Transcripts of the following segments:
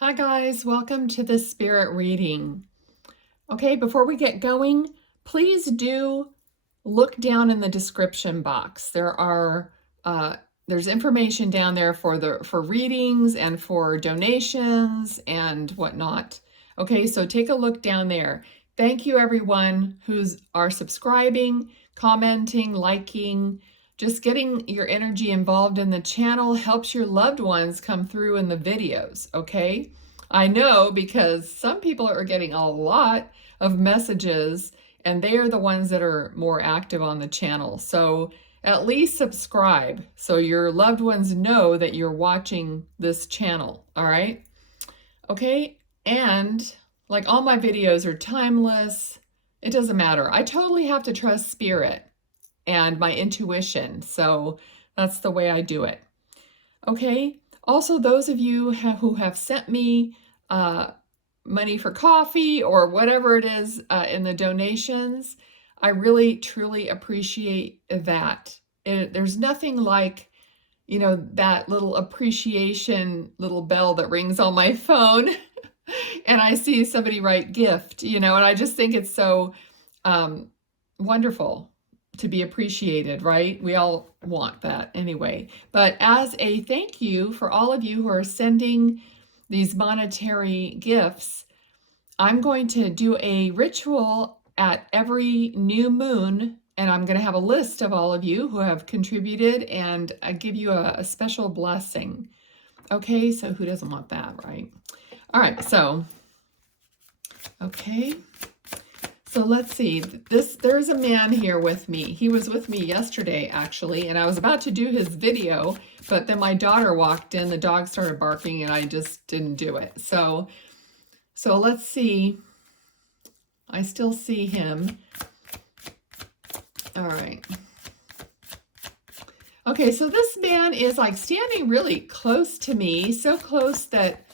Hi guys, welcome to the spirit reading. Okay, before we get going, please do look down in the description box. There's information down there for readings and for donations and whatnot. Okay, so take a look down there. Thank you everyone who's subscribing, commenting, liking. Just getting your energy involved in the channel helps your loved ones come through in the videos, okay? I know because some people are getting a lot of messages and they are the ones that are more active on the channel. So at least subscribe so your loved ones know that you're watching this channel, all right? Okay, and like all my videos are timeless. It doesn't matter. I totally have to trust spirit and my intuition. So that's the way I do it. Okay. Also, those of you who have sent me money for coffee or whatever it is in the donations, I really, truly appreciate that. There's nothing like, that little appreciation little bell that rings on my phone and I see somebody write gift, and I just think it's so wonderful to be appreciated, right? We all want that anyway. But as a thank you for all of you who are sending these monetary gifts, I'm going to do a ritual at every new moon, and I'm going to have a list of all of you who have contributed, and I give you a special blessing. Okay, so who doesn't want that, right? All right, so, okay. So let's see, there's a man here with me. He was with me yesterday, actually, and I was about to do his video, but then my daughter walked in, the dog started barking, and I just didn't do it. So let's see. I still see him. All right. Okay, so this man is like standing really close to me, so close that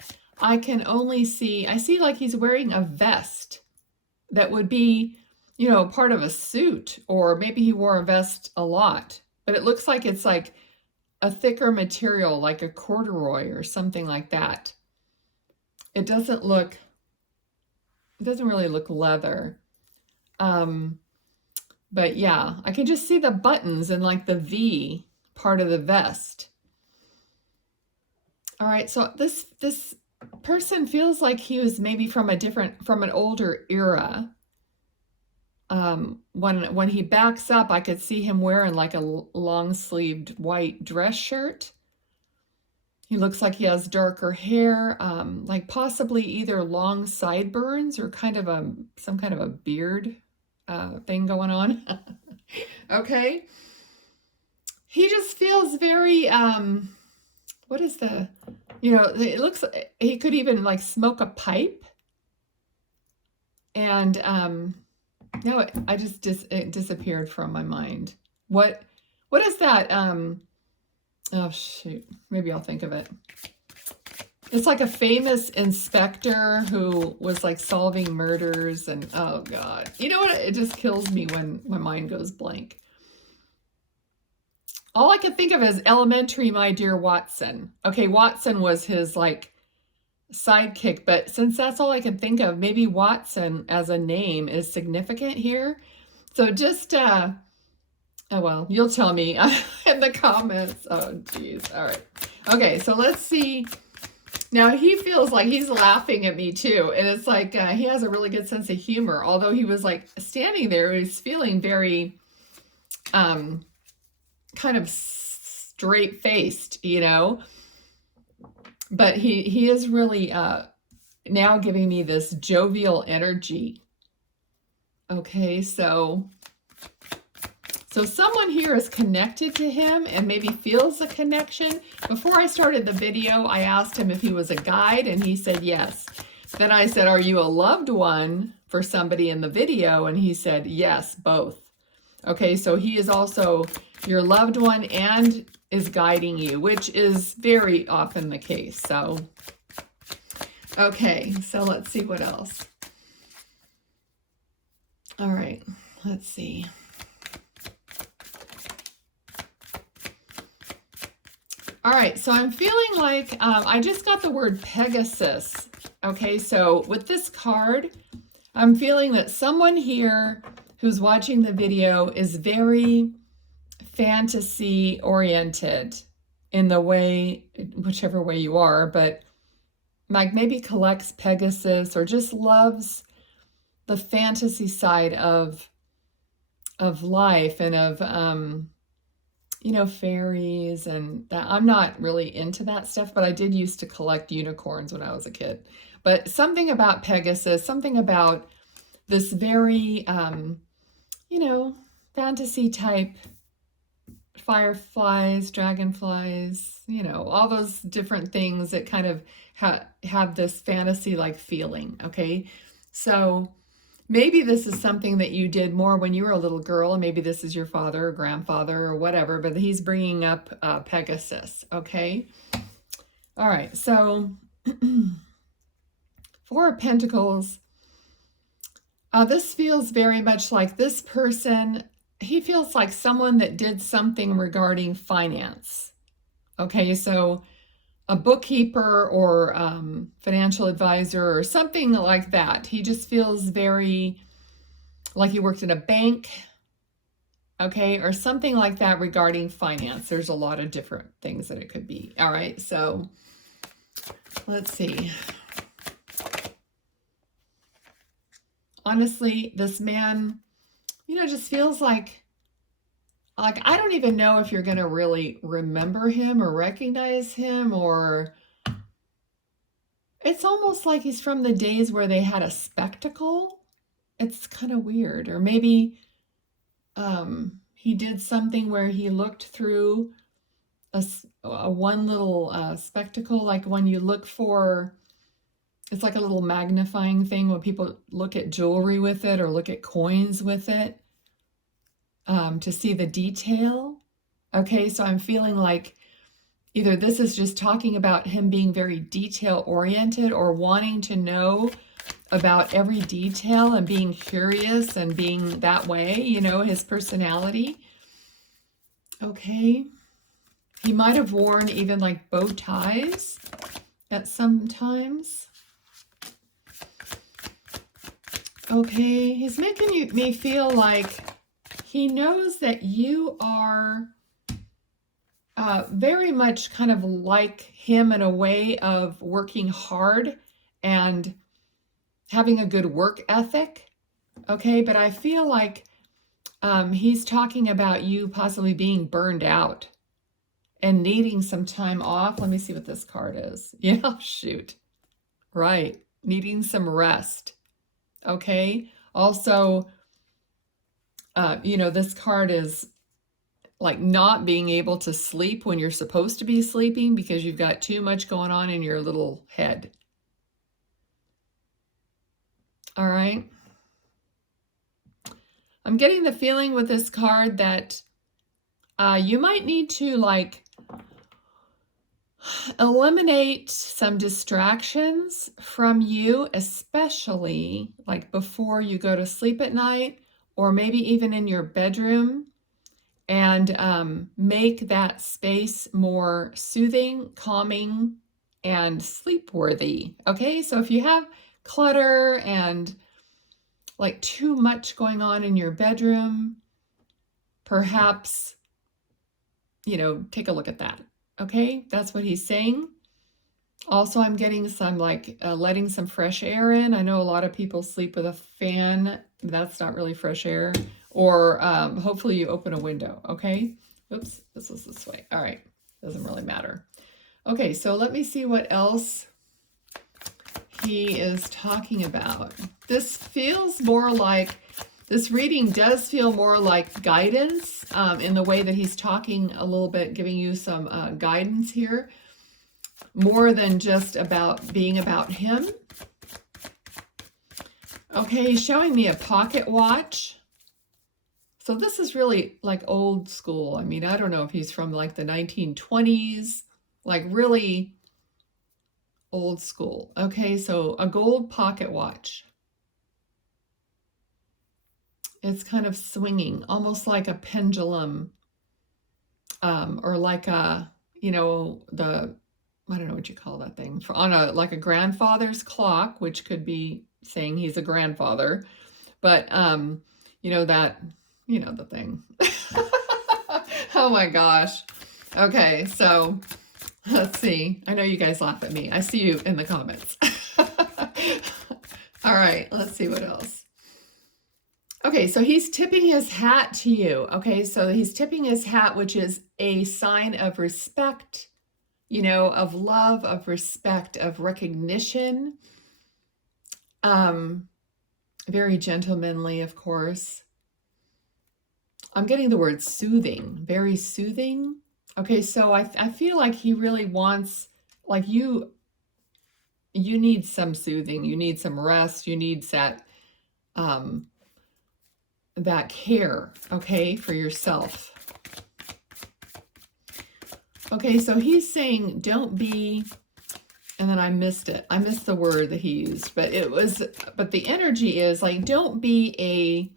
I can only see, I see like he's wearing a vest that would be, part of a suit, or maybe he wore a vest a lot, but it looks like it's like a thicker material, like a corduroy or something like that. It doesn't really look leather. But yeah, I can just see the buttons and like the V part of the vest. All right, so this person feels like he was maybe from an older era. When he backs up, I could see him wearing like a long-sleeved white dress shirt. He looks like he has darker hair, like possibly either long sideburns or some kind of a beard thing going on. Okay. He just feels very, what is it looks, he could even like smoke a pipe. And no, it disappeared from my mind. What is that? Oh shoot, maybe I'll think of it. It's like a famous inspector who was like solving murders, and oh God. You know what? It just kills me when my mind goes blank. All I can think of is Elementary, My Dear Watson. Okay, Watson was his like sidekick, but since that's all I can think of, maybe Watson as a name is significant here. So just, oh well, you'll tell me in the comments. Oh geez, all right. Okay, so let's see. Now he feels like he's laughing at me too, and it's like he has a really good sense of humor, although he was like standing there, he's feeling very kind of straight-faced, but he is really now giving me this jovial energy. Okay, so someone here is connected to him and maybe feels a connection. Before I started the video, I asked him if he was a guide, and he said yes. Then I said, are you a loved one for somebody in the video? And he said, yes, both. Okay, so he is also your loved one and is guiding you, which is very often the case. So, okay, so let's see what else. All right, let's see. All right, so I'm feeling like I just got the word Pegasus. Okay, so with this card, I'm feeling that someone here who's watching the video is very fantasy oriented in the way, whichever way you are, but like maybe collects Pegasus or just loves the fantasy side of life and of fairies and that. I'm not really into that stuff, but I did used to collect unicorns when I was a kid. But something about Pegasus, something about this very, fantasy type fireflies, dragonflies, all those different things that kind of have this fantasy-like feeling, okay? So maybe this is something that you did more when you were a little girl, and maybe this is your father or grandfather or whatever, but he's bringing up Pegasus, okay? All right, so Four of Pentacles, this feels very much like this person, he feels like someone that did something regarding finance, okay? So a bookkeeper or financial advisor or something like that. He just feels very like he worked at a bank, okay, or something like that regarding finance. There's a lot of different things that it could be. All right, so let's see. Honestly, this man, just feels like I don't even know if you're going to really remember him or recognize him, or it's almost like he's from the days where they had a spectacle. It's kind of weird. Or maybe he did something where he looked through a one little spectacle, like when you look for, it's like a little magnifying thing when people look at jewelry with it or look at coins with it to see the detail. Okay, so I'm feeling like either this is just talking about him being very detail oriented or wanting to know about every detail and being curious and being that way, his personality. Okay. He might have worn even like bow ties at some times. Okay. He's making me feel like he knows that you are very much kind of like him in a way of working hard and having a good work ethic. Okay. But I feel like he's talking about you possibly being burned out and needing some time off. Let me see what this card is. Yeah, shoot. Right. Needing some rest. Okay. Also, this card is like not being able to sleep when you're supposed to be sleeping because you've got too much going on in your little head. All right. I'm getting the feeling with this card that you might need to eliminate some distractions from you, especially like before you go to sleep at night, or maybe even in your bedroom, and make that space more soothing, calming, and sleep-worthy. Okay, so if you have clutter and like too much going on in your bedroom, perhaps, take a look at that. Okay, that's what he's saying. Also, I'm getting some letting some fresh air in. I know a lot of people sleep with a fan. That's not really fresh air. Or hopefully you open a window, okay? Oops, this was this way. All right, doesn't really matter. Okay, so let me see what else he is talking about. This feels more like, this reading does feel more like guidance in the way that he's talking a little bit, giving you some guidance here, more than just about being about him. Okay, he's showing me a pocket watch. So this is really like old school. I mean, I don't know if he's from like the 1920s, like really old school. Okay, so a gold pocket watch. It's kind of swinging, almost like a pendulum, or like a, you know, I don't know what you call that thing, on like a grandfather's clock, which could be saying he's a grandfather, but you know, the thing. Oh my gosh. Okay, so let's see. I know you guys laugh at me. I see you in the comments. All right, let's see what else. Okay, so he's tipping his hat to you. Okay, so he's tipping his hat, which is a sign of respect, you know, of love, of respect, of recognition. Very gentlemanly, of course. I'm getting the word soothing, very soothing. Okay, so I feel like he really wants, like you need some soothing, you need some rest, you need that care, okay, for yourself. Okay, so he's saying don't be, and then I missed it. I missed the word that he used, but the energy is like, don't be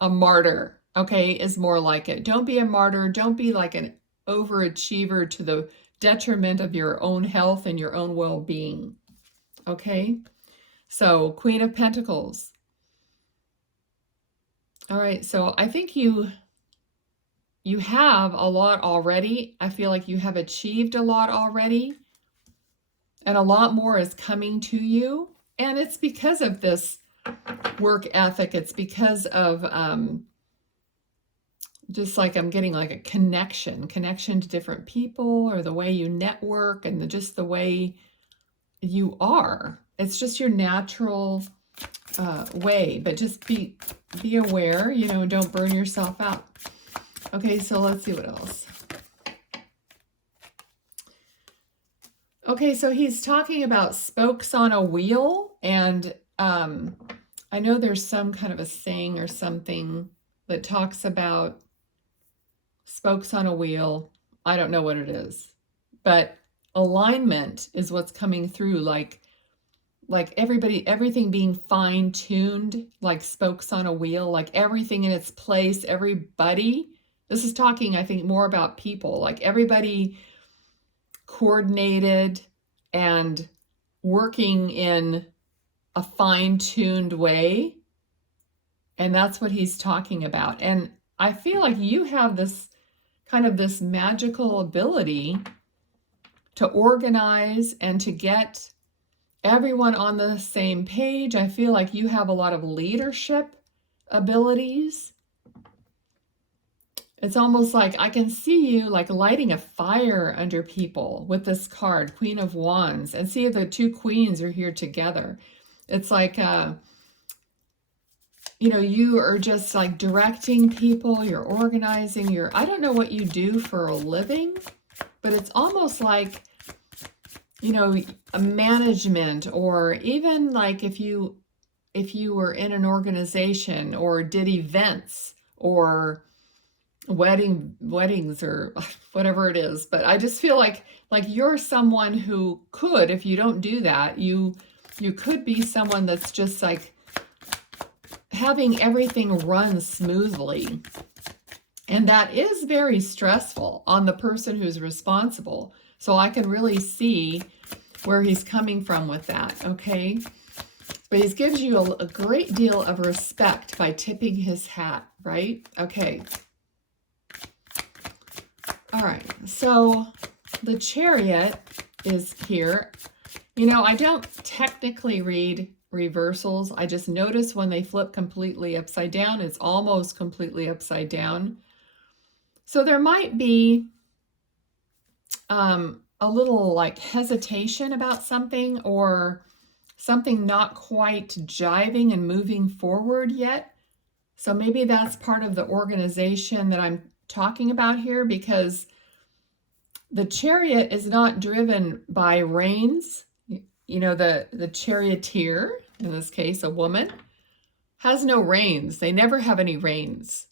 a martyr, okay, is more like it. Don't be a martyr. Don't be like an overachiever to the detriment of your own health and your own well-being, okay? So, Queen of Pentacles. All right, so I think you have a lot already. I feel like you have achieved a lot already, and a lot more is coming to you. And it's because of this work ethic. It's because of just like I'm getting like a connection to different people, or the way you network, and just the way you are. It's just your natural way, but just be aware, you know, don't burn yourself out. Okay, so let's see what else. Okay, so he's talking about spokes on a wheel, and I know there's some kind of a saying or something that talks about spokes on a wheel. I don't know what it is, but alignment is what's coming through, like everything being fine-tuned, like spokes on a wheel, like everything in its place, everybody. This is talking, I think, more about people, like everybody coordinated and working in a fine-tuned way. And that's what he's talking about. And I feel like you have this kind of this magical ability to organize and to get everyone on the same page. I feel like you have a lot of leadership abilities. It's almost like I can see you like lighting a fire under people with this card, Queen of Wands, and see the two queens are here together. It's like, you know, you are just like directing people, you're organizing, I don't know what you do for a living, but it's almost like, you know, a management, or even like if you were in an organization or did events or weddings or whatever it is. But I just feel like you're someone who could, if you don't do that, you could be someone that's just like having everything run smoothly. And that is very stressful on the person who's responsible. So I can really see where he's coming from with that, okay? But he gives you a great deal of respect by tipping his hat, right? Okay. All right, so the Chariot is here. You know, I don't technically read reversals. I just notice when they flip completely upside down, it's almost completely upside down. So there might be a little like hesitation about something, or something not quite jiving and moving forward yet. So maybe that's part of the organization that I'm talking about here, because the Chariot is not driven by reins. You know, the charioteer, in this case, a woman, has no reins. They never have any reins.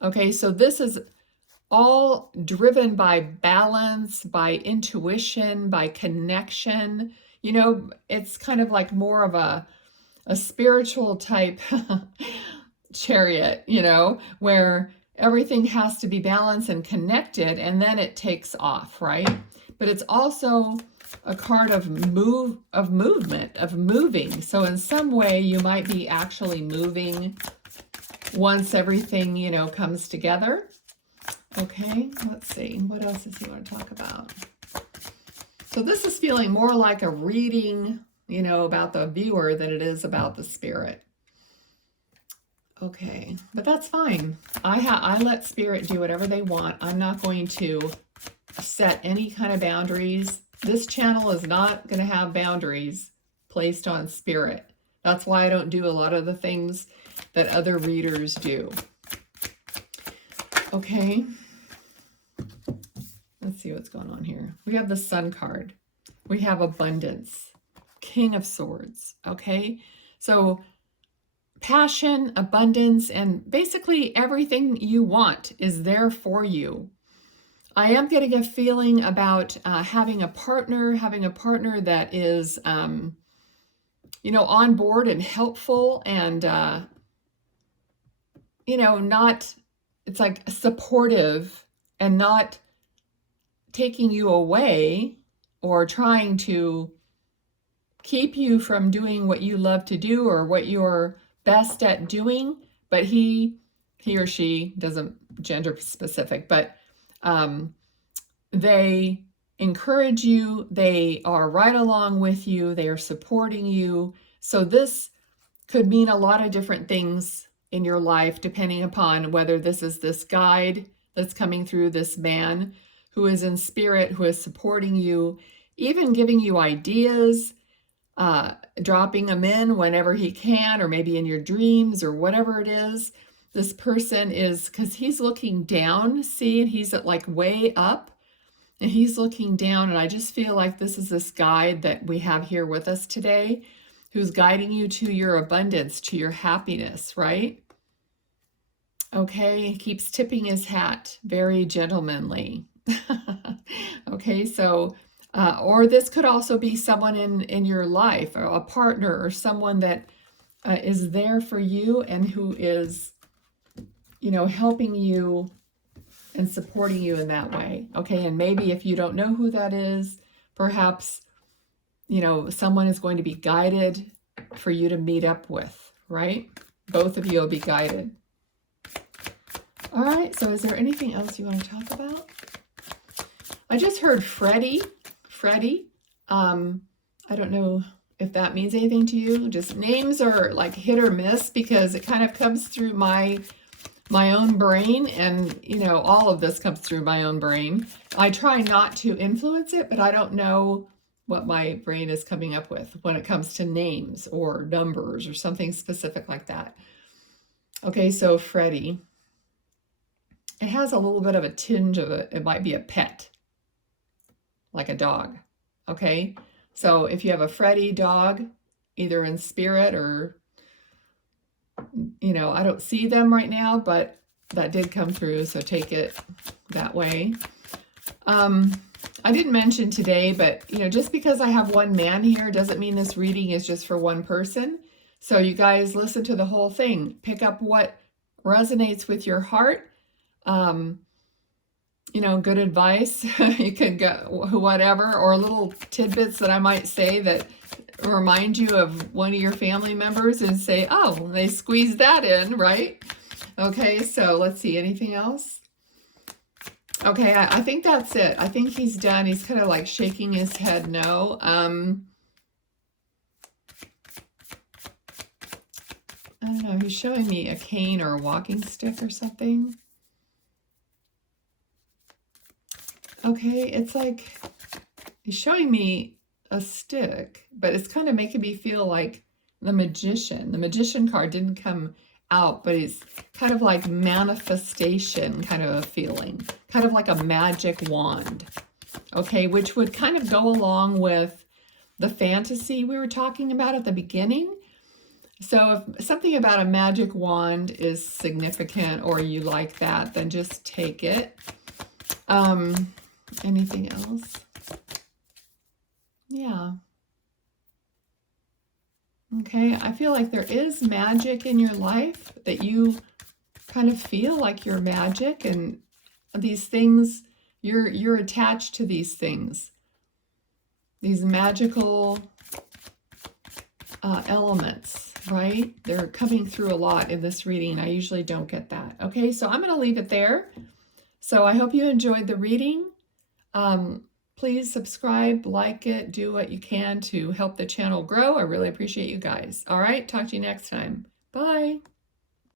Okay, so this is all driven by balance, by intuition, by connection. You know, it's kind of like more of a spiritual type chariot, you know, where everything has to be balanced and connected, and then it takes off, right? But it's also a card of movement, of moving. So in some way you might be actually moving once everything, you know, comes together. Okay, let's see. What else does he want to talk about? So this is feeling more like a reading, you know, about the viewer than it is about the spirit. Okay, but that's fine. I let spirit do whatever they want. I'm not going to set any kind of boundaries. This channel is not going to have boundaries placed on spirit. That's why I don't do a lot of the things that other readers do. Okay. Let's see what's going on here. We have the Sun card. We have abundance. King of Swords. Okay. So passion, abundance, and basically everything you want is there for you. I am getting a feeling about having a partner that is, you know, on board and helpful and, you know, not, it's like supportive and not taking you away or trying to keep you from doing what you love to do or what you're best at doing. But he or she, doesn't gender specific, but they encourage you, they are right along with you, they are supporting you. So this could mean a lot of different things in your life, depending upon whether this is this guide that's coming through, this man who is in spirit, who is supporting you, even giving you ideas, dropping them in whenever he can, or maybe in your dreams or whatever it is. This person is, because he's looking down, see, and he's at like way up, and he's looking down, and I just feel like this is this guide that we have here with us today, who's guiding you to your abundance, to your happiness, right? Okay, he keeps tipping his hat, very gentlemanly. Okay, so, or this could also be someone in your life, or a partner, or someone that is there for you and who is, you know, helping you and supporting you in that way. Okay, and maybe if you don't know who that is, perhaps, you know, someone is going to be guided for you to meet up with, right? Both of you will be guided. All right, so is there anything else you want to talk about? I just heard Freddie. I don't know if that means anything to you. Just names are like hit or miss because it kind of comes through my own brain, and you know, all of this comes through my own brain. I try not to influence it, but I don't know what my brain is coming up with when it comes to names or numbers or something specific like that. Okay, so Freddie. It has a little bit of a tinge of it might be a pet, like a dog. Okay, so if you have a Freddie dog, either in spirit or, you know, I don't see them right now, but that did come through, so take it that way. I didn't mention today, but, you know, just because I have one man here doesn't mean this reading is just for one person. So you guys listen to the whole thing. Pick up what resonates with your heart. You know, good advice. You could go whatever, or little tidbits that I might say that remind you of one of your family members and say, oh, they squeezed that in, right? Okay, so let's see, anything else? Okay, I think that's it. I think he's done. He's kind of like shaking his head no. I don't know, he's showing me a cane or a walking stick or something. Okay, it's like he's showing me a stick, but it's kind of making me feel like the magician. The magician card didn't come out, but it's kind of like manifestation kind of a feeling, kind of like a magic wand, okay, which would kind of go along with the fantasy we were talking about at the beginning. So if something about a magic wand is significant or you like that, then just take it. Anything else? Yeah. Okay, I feel like there is magic in your life that you kind of feel like you're magic, and these things, you're attached to these things, these magical elements, right? They're coming through a lot in this reading. I usually don't get that. Okay, so I'm going to leave it there. So I hope you enjoyed the reading. Please subscribe, like it, do what you can to help the channel grow. I really appreciate you guys. All right, talk to you next time. Bye.